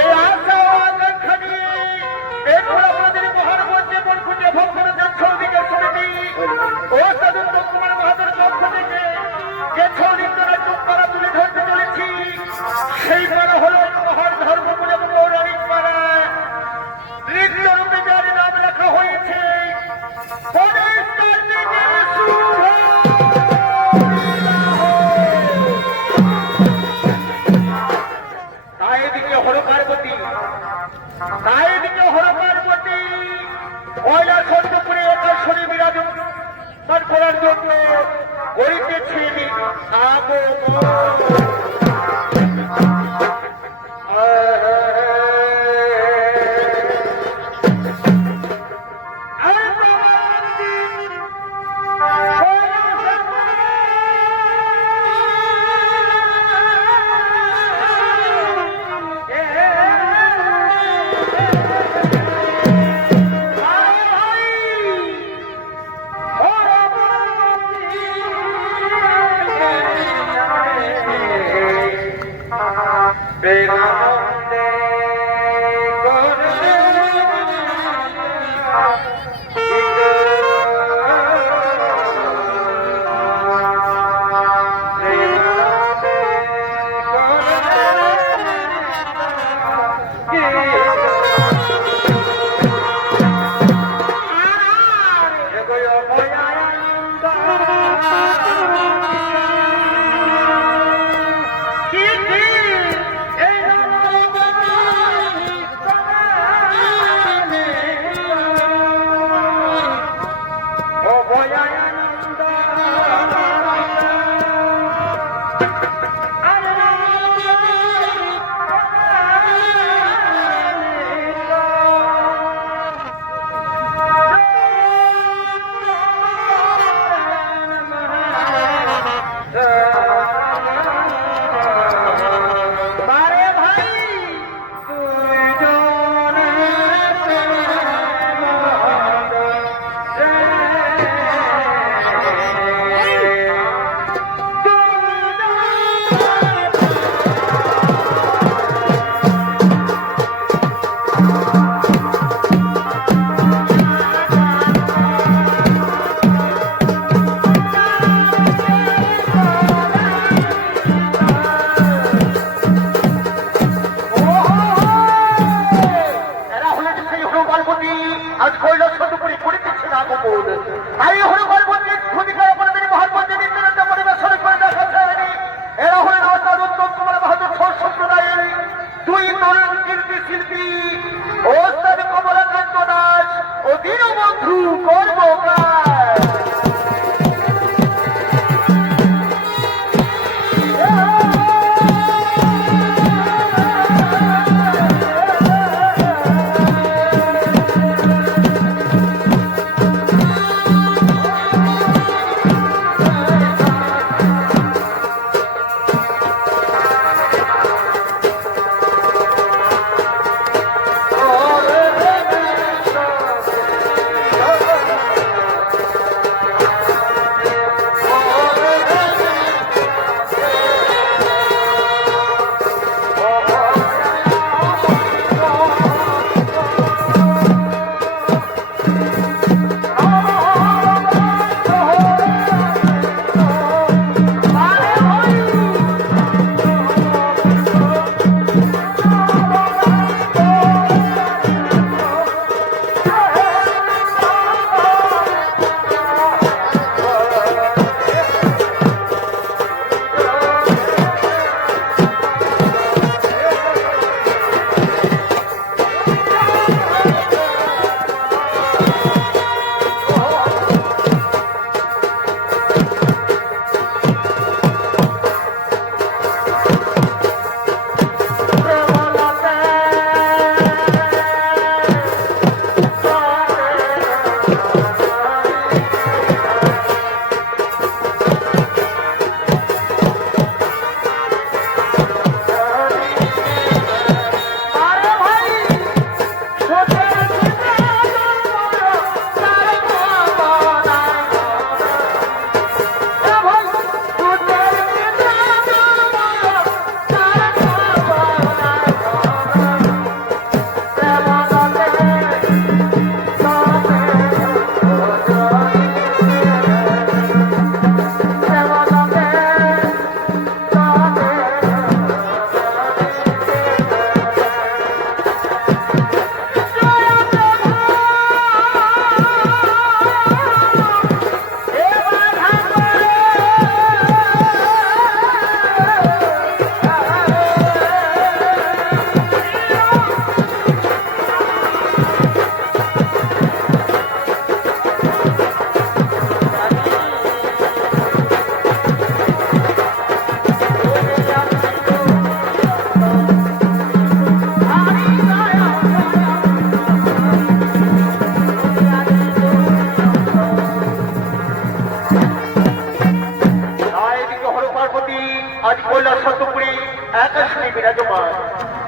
এই আশা ও আকাঙ্ক্ষা নিয়ে এখন আপনাদের মহান মঞ্চে মন খুঁজে ভোগ করেছেন ছৌদিকে সমিতি ও সাধু কুমার বাহাদুর পক্ষ থেকে যে ছৌ নৃত্যরা চুপপাড়া তুলে ধরতে চলেছি সেই পাড়া হল মহান ধর্মপুর এবং পৌরাণিক পাড়া। নৃত্যরূপে যার নাম লেখা হয়েছে তাইদিকে হর পার্বতী পয়লা সন্ধ্যপুরে একাশরী বিরাজমান করার জন্য করিতেছেন আগমন।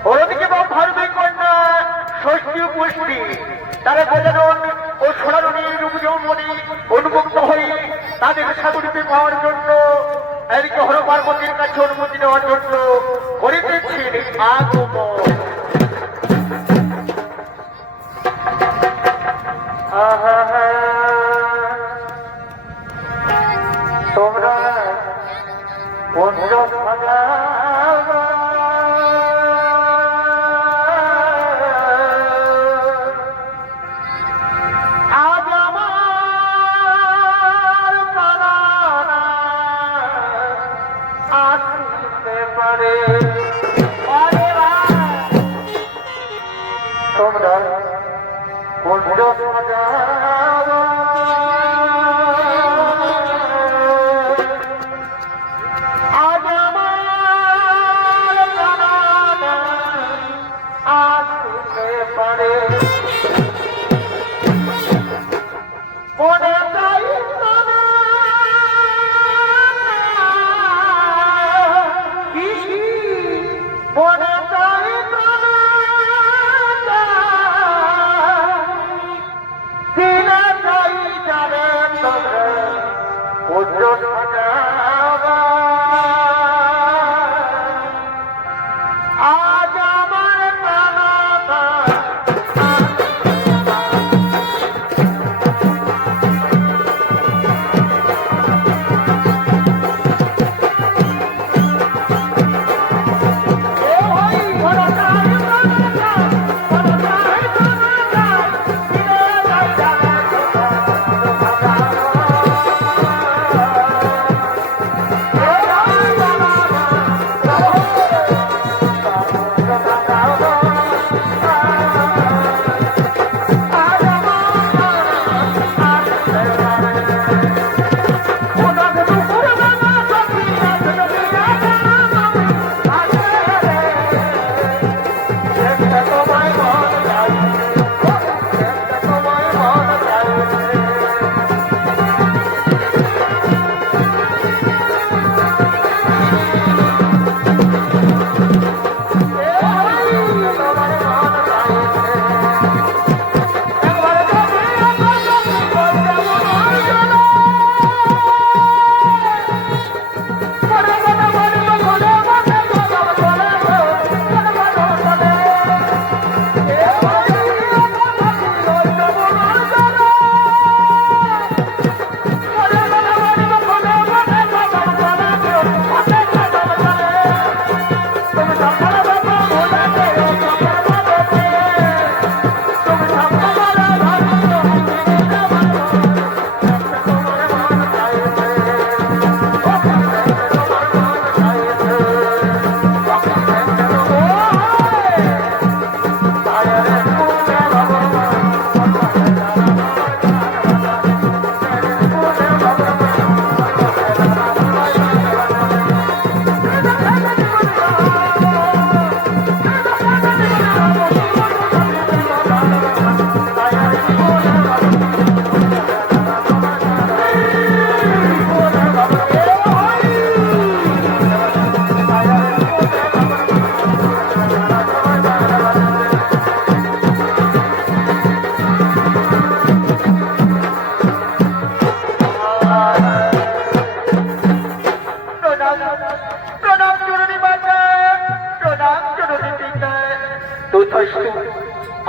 ওদিকে ভারতী কন্যা ষষ্ঠী পুষ্টি তারা গজানন ও সোনারণী রূপযৌবনী উন্মুক্ত হয়ে তাদের সাগরীতে পাওয়ার জন্য এদিকে হর পার্বতীর কাছে অনুমতি নেওয়ার জন্য করিতেছেন আগমন। তোমরা পঞ্চম তোমরা আজ আসতে পারে মনে চাই মনে চাই দিনে চাই যাবে তোমরা উজ্জ্বল আজ আমার প্রাণতা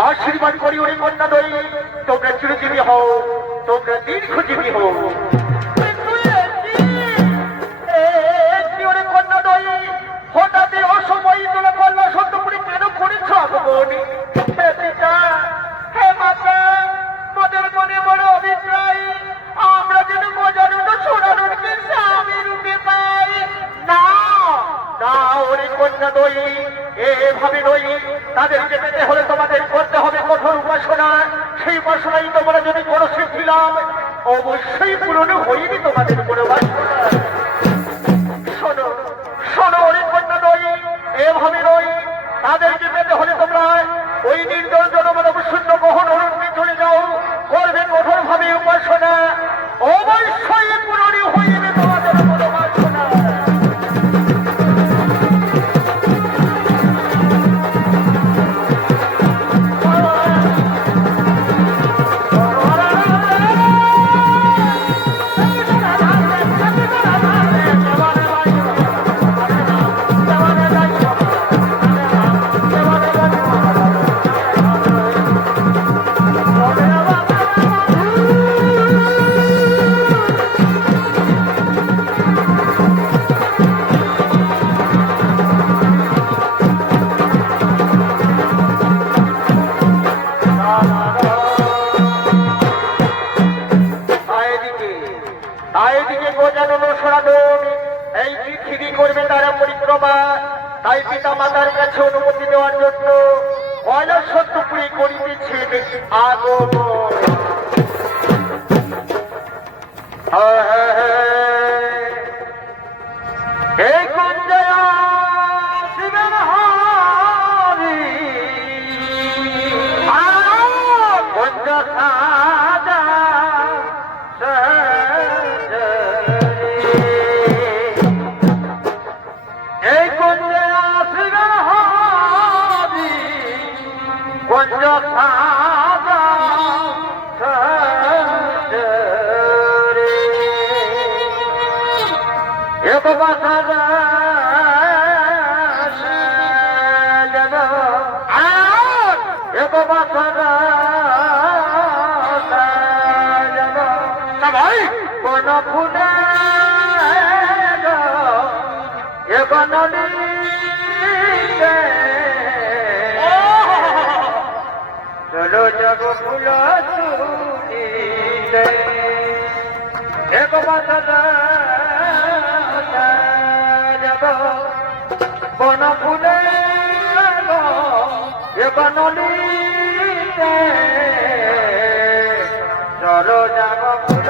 আশীর্বাদ করি ওরে কন্যা দই তোমরা চিরজীবী হও তোমরা দীর্ঘজীবী হও কন্যা দই হঠাৎ অসময় তোমরা কন্যা সত্যপুরে কেন করেছ আগমন হে মাতা তোদের মনে বড় অভিপ্রায় আমরা যেন মজানুন সোনানুনকে স্বামী রূপে পাই না না ওরে কন্যা দই এভাবে নই তাদেরকে পেতে হলে তোমাদের করতে হবে কঠোর উপাসনা সেই উপাসনাই তোমরা যদি কোনো শিখিলাম অবশ্যই পূরণ হইবে তোমাদের কোনো বাসনা শোনো শোনো ওরে কন্যা নই এভাবে নই তাদেরকে পেতে হলে তোমরা ওই নির্দল জনমানব শূন্য গ্রহণ অরণ্যে চলে যাও করবে কঠোর ভাবে উপাসনা অবশ্যই পূরণ হইবে তোমাদের কোনো বাসনা তাই পিতা মাতার কাছে অনুমতি দেওয়ার জন্য কৈলাস সত্যপুরী করিতেছেন আগমন। এই কুঞ্জয়া শিবের হারি কুঞ্জ সাজা এই কুঞ্জয়া শিবের হারি কুঞ্জ সাজা এক বাসনা এক বাসনা কোন ফুলে এক নদী চলো যাব ফুল চুরিতে এক বাসনা বন ফুলে নদীতে চলো যাব ফুল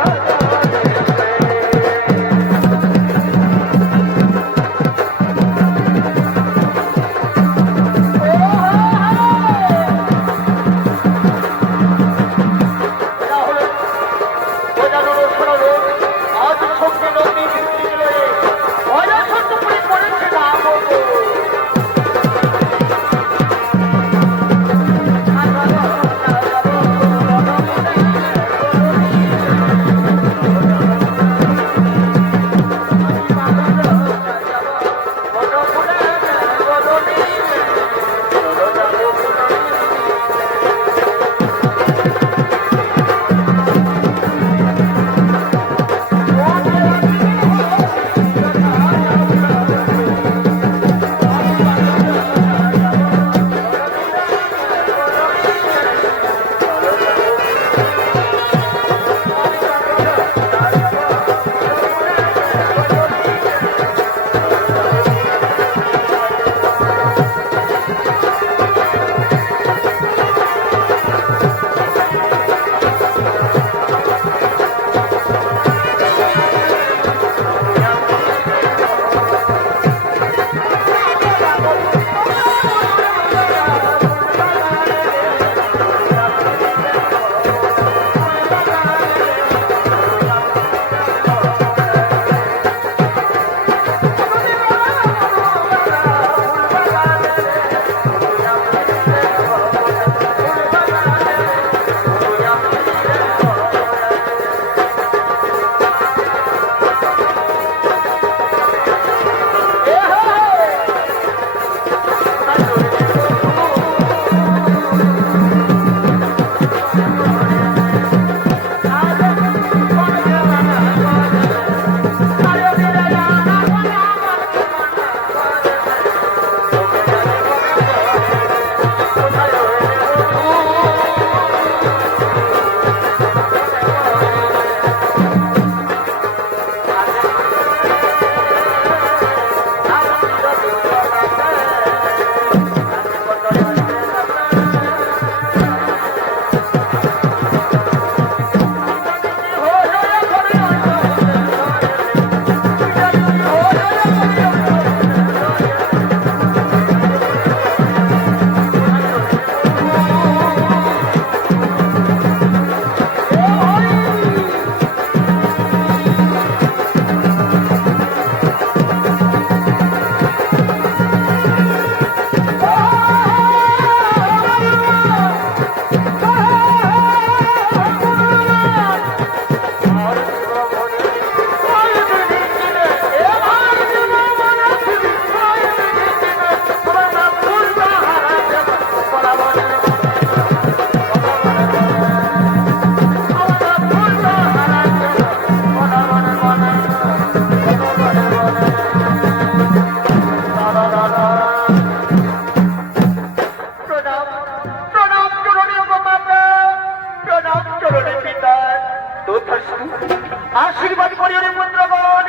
आशीर्वाद करियो रे पुत्रगण,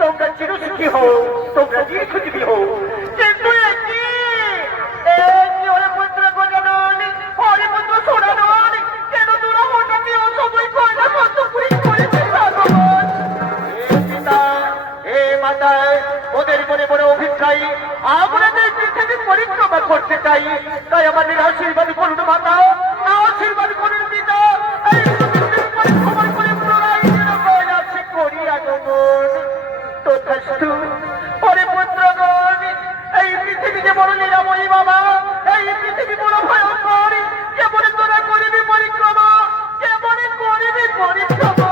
তোমরা চিরসুখী হও, তোমরা দীর্ঘজীবী হও। কিন্তু তাই তাই আমাদের আশীর্বাদ করুন মাতা, আশীর্বাদ করুন পিতা। এই পৃথিবীর উপরে ক্ষমা করে পুনরায় যেন কৈলাসে করি আগমন। তথাস্তু। ওরে পুত্রগণ, এই পৃথিবী যে বড় নিরাময়ী বাবা, এই পৃথিবী বড় ভয়ঙ্কর, কেমন তোরা করিবি পরিক্রমা, কেমন করিবি পরিক্রমা।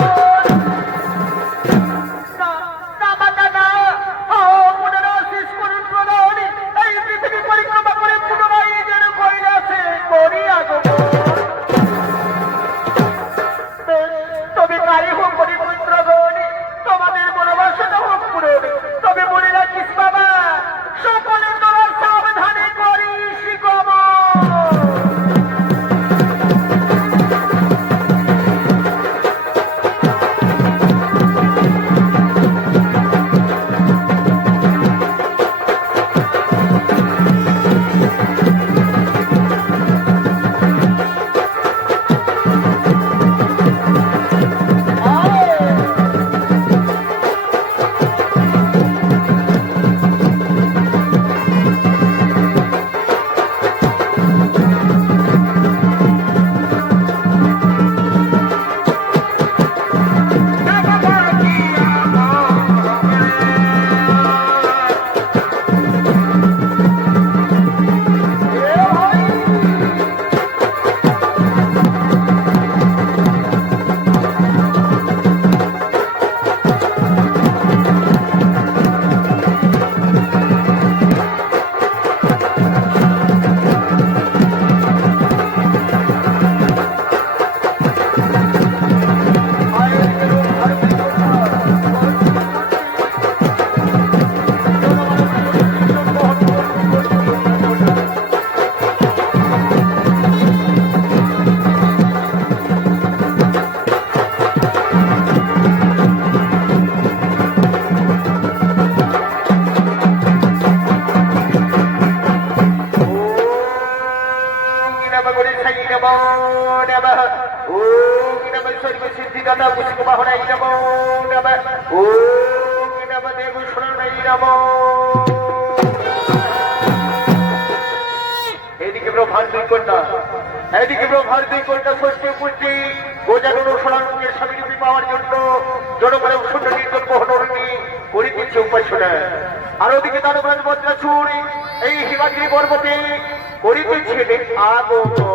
এদিকে ব্রহ্মার দুই কন্যা, এদিকে ব্রহ্মার দুই কন্যা ষষ্ঠী পুষ্টি গোজানুর সোনার স্বামী রূপী পাওয়ার জন্য জনগণের সুন্দর নির্জন বহনরণী করিতেছে উপাসনা। আর ওদিকে দানবরাজ বজ্রাসুর এই হিমাদ্রি পর্বতে করিতেছে আগমন।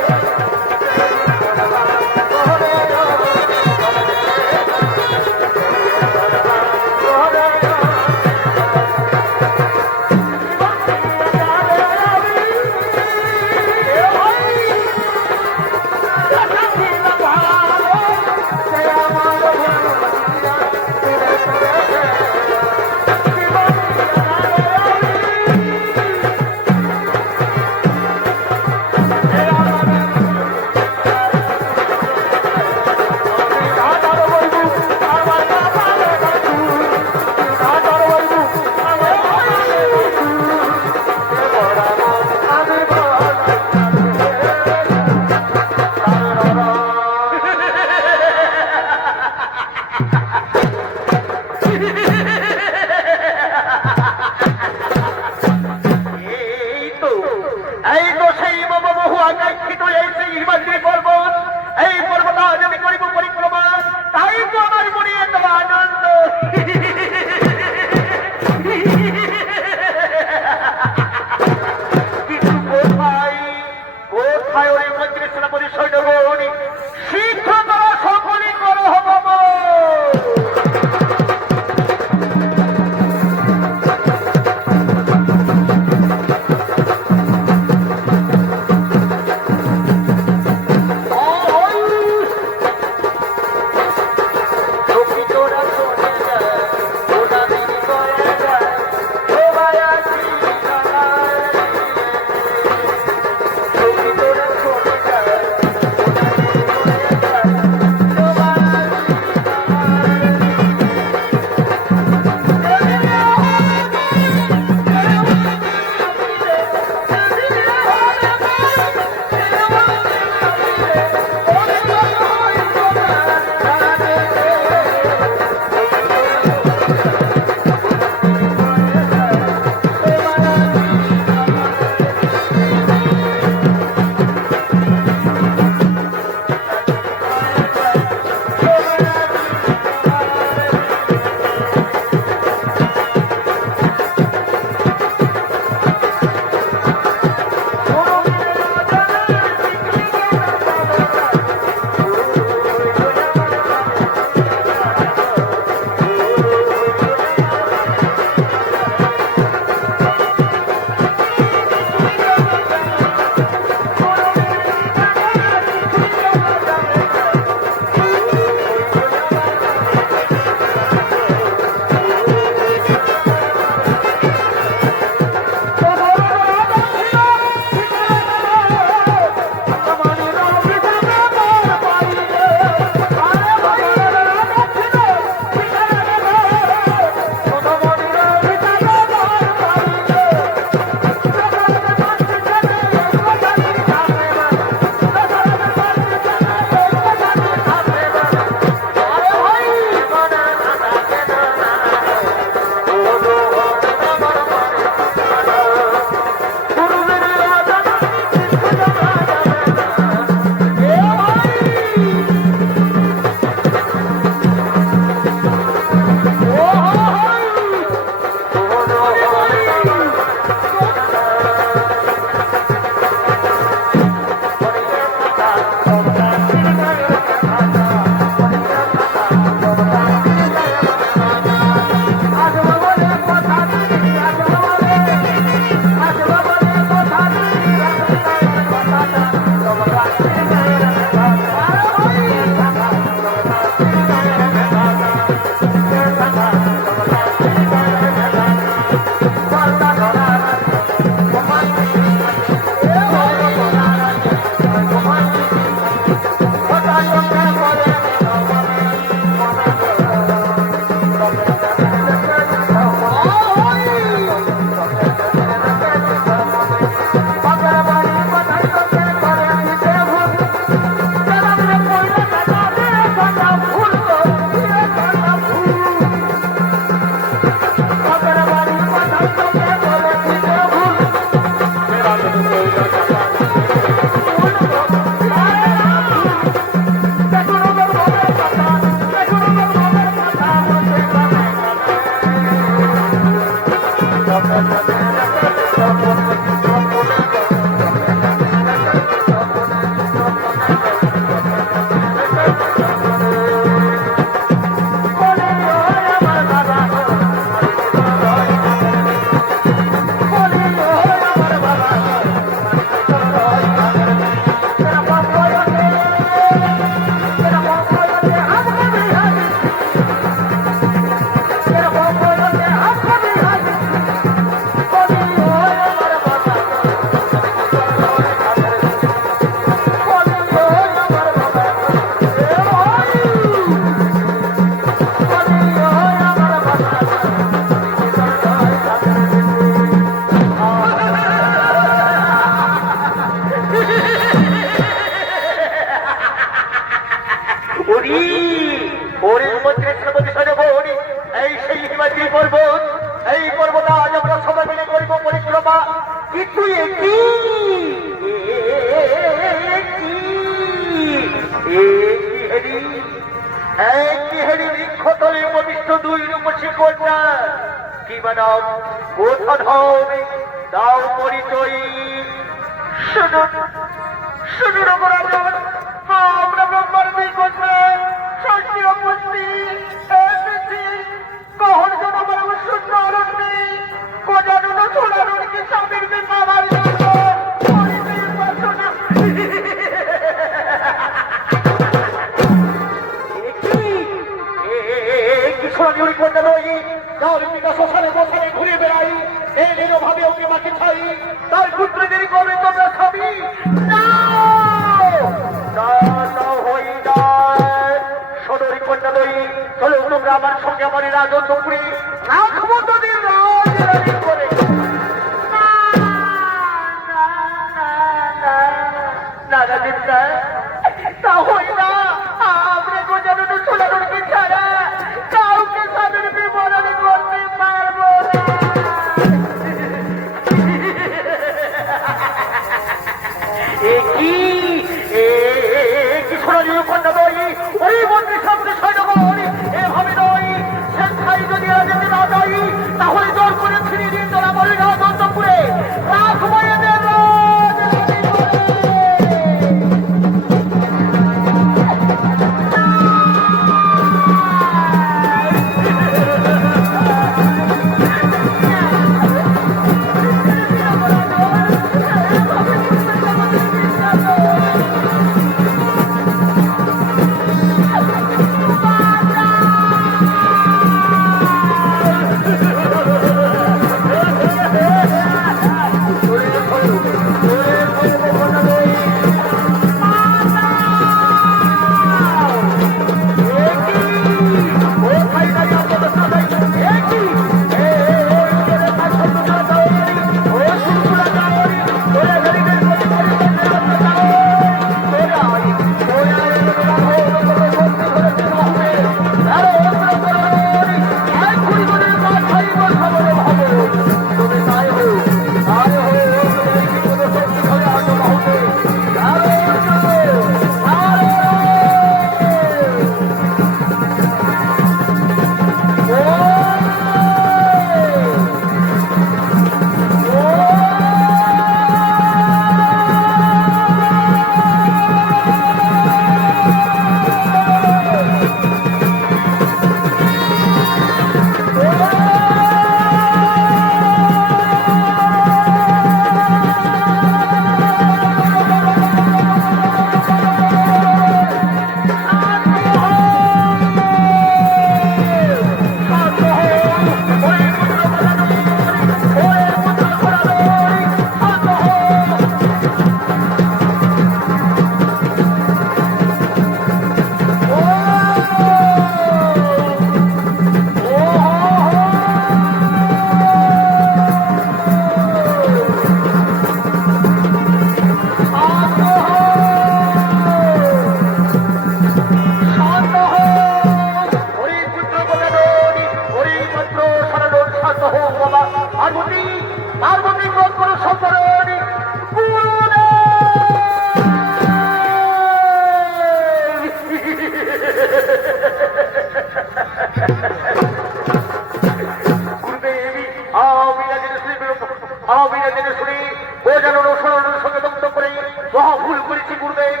জেনে শুনি বোঝানোর অনুসরণের সঙ্গে দগ্ধ করে মহা ভুল করেছি গুরুদেব।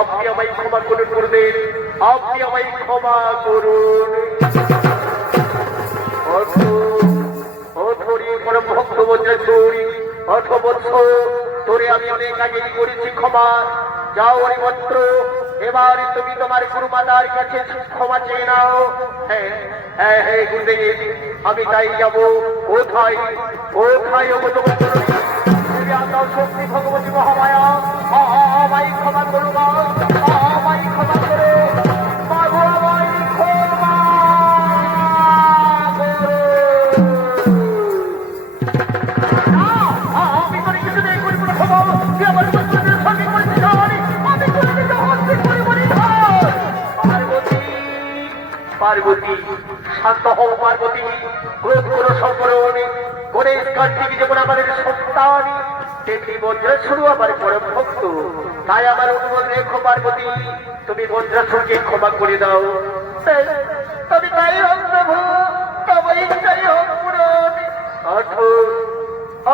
আপনি আমায় ক্ষমা করুন গুরুদেব, আপনি আমায় ক্ষমা করুন। পরম ভক্ত বজ্রেশ্বরী, 18 বৎসর তোরে আমি অনেক আগে করেছি ক্ষমা। যাও অরিমন্ত্র, এবার তুমি তোমার গুরু মাতার কাছে ক্ষমা চেয়ে নাও। হ্যাঁ হ্যাঁ হ্যাঁ গুরুদেব, আমি তাই যাব। কোথায় কোথায় শক্তি ভগবতী মহামায়া, আমায় ক্ষমা করো মা, আমায় ক্ষমা করো মা গো, আমায় ক্ষমা করো। আমি তোর কিছু নেই করিব না ক্ষমা, তুই আমার সঙ্গে করেছি জানি, আমি তোর হস্তে করিব না। পার্বতী পার্বতী, শান্ত হও পার্বতী, ক্রোধ করো সম্পরণ। গণেশ কার্তিক যেমন আমাদের সন্তান, তেমনি বজ্রাসুর আমার পরম ভক্ত। তাই আমার অনুরোধ রেখো পার্বতী, তুমি বজ্রাসুরকে ক্ষমা করে দাও। তবে তাই হোক প্রভু, তবে ইচ্ছাই হোক পূরণ।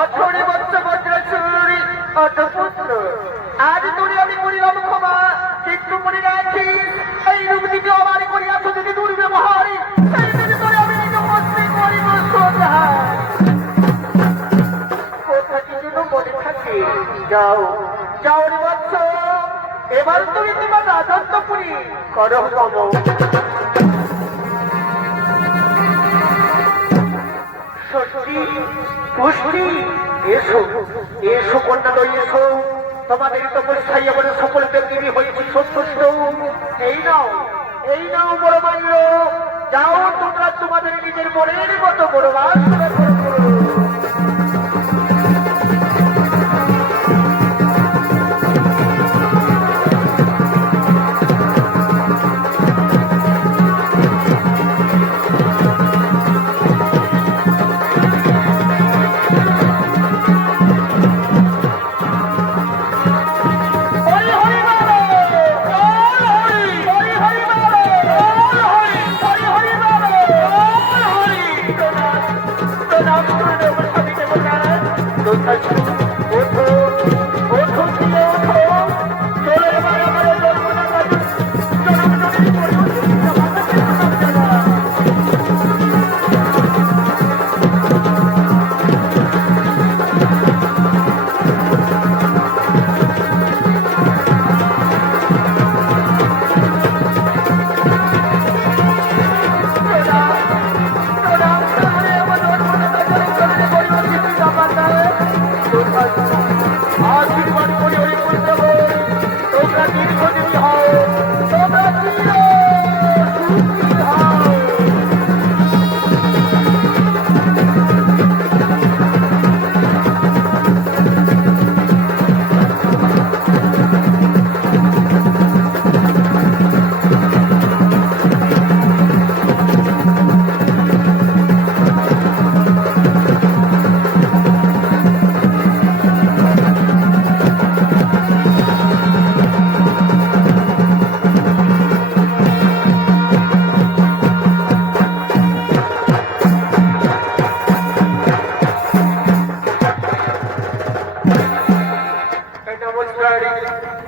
18 বৎসর বজ্রাসুর, 18 পুত্র, আজ তোরে আমি করিলাম ক্ষমা, কিন্তু মনে রাখিস এই রূপ দিতে আমার করিয়াছ যদি দুর্ব্যবহার, সেই যদি তোরে আমি নিজ হস্তে করিব সোজা। কথাটি যেন মনে থাকে। যাও যাও রে বৎস, এবার তুমি তোমার রাজত্বপুরী করো কম। ষষ্ঠী পুষ্টি, এসো এসো কন্যা লই এসো, তোমাদের তপস্যায় আমার সকল ব্যক্তি হয়েছি সন্তুষ্ট। এই নাও বড় মান্য, যাও তোমরা তোমাদের নিজের মনের মতো বড়বাস করো।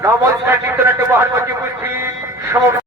নমস্কার, নৃত্যনাট্য মহান মঞ্চে উপস্থিত